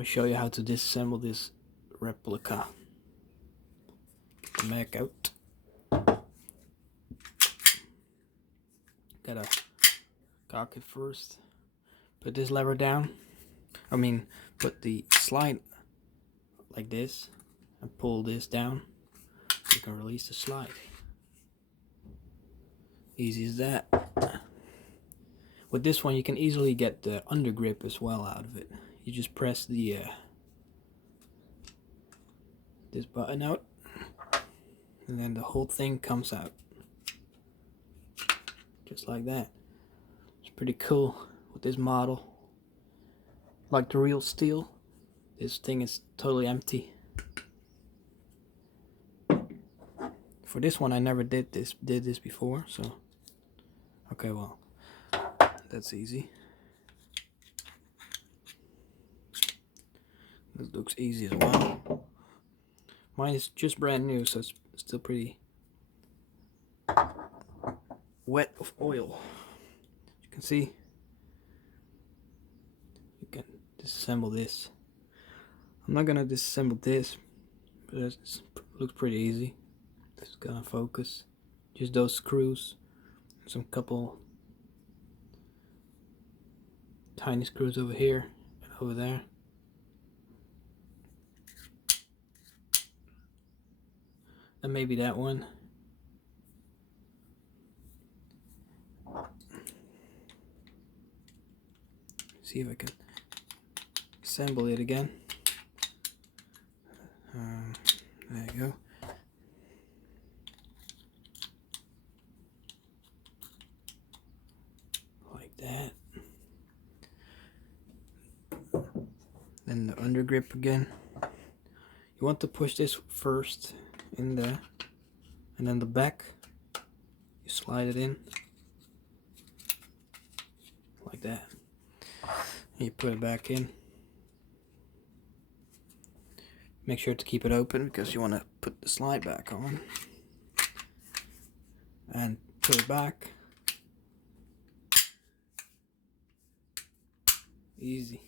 I'll show you how to disassemble this replica. Get the mech out. Gotta cock it first. Put this lever down. Put the slide like this and pull this down. You can release the slide. Easy as that. With this one, you can easily get the undergrip as well out of it. You just press the this button out, and then the whole thing comes out, just like that. It's pretty cool with this model. Like the real steel, this thing is totally empty. For this one, I never did this before, so okay, well, that's easy. This looks easy as well. Mine is just brand new, so it's still pretty wet of oil. You can see. You can disassemble this. I'm not gonna disassemble this, but it looks pretty easy. This is gonna focus. Just those screws, some couple tiny screws over here and over there. And maybe that one. See if I can assemble it again. There you go. Like that. Then the undergrip again. You want to push this first in there, and then the back, you slide it in like that, and you put it back in. Make sure to keep it open because you want to put the slide back on, and put it back. Easy.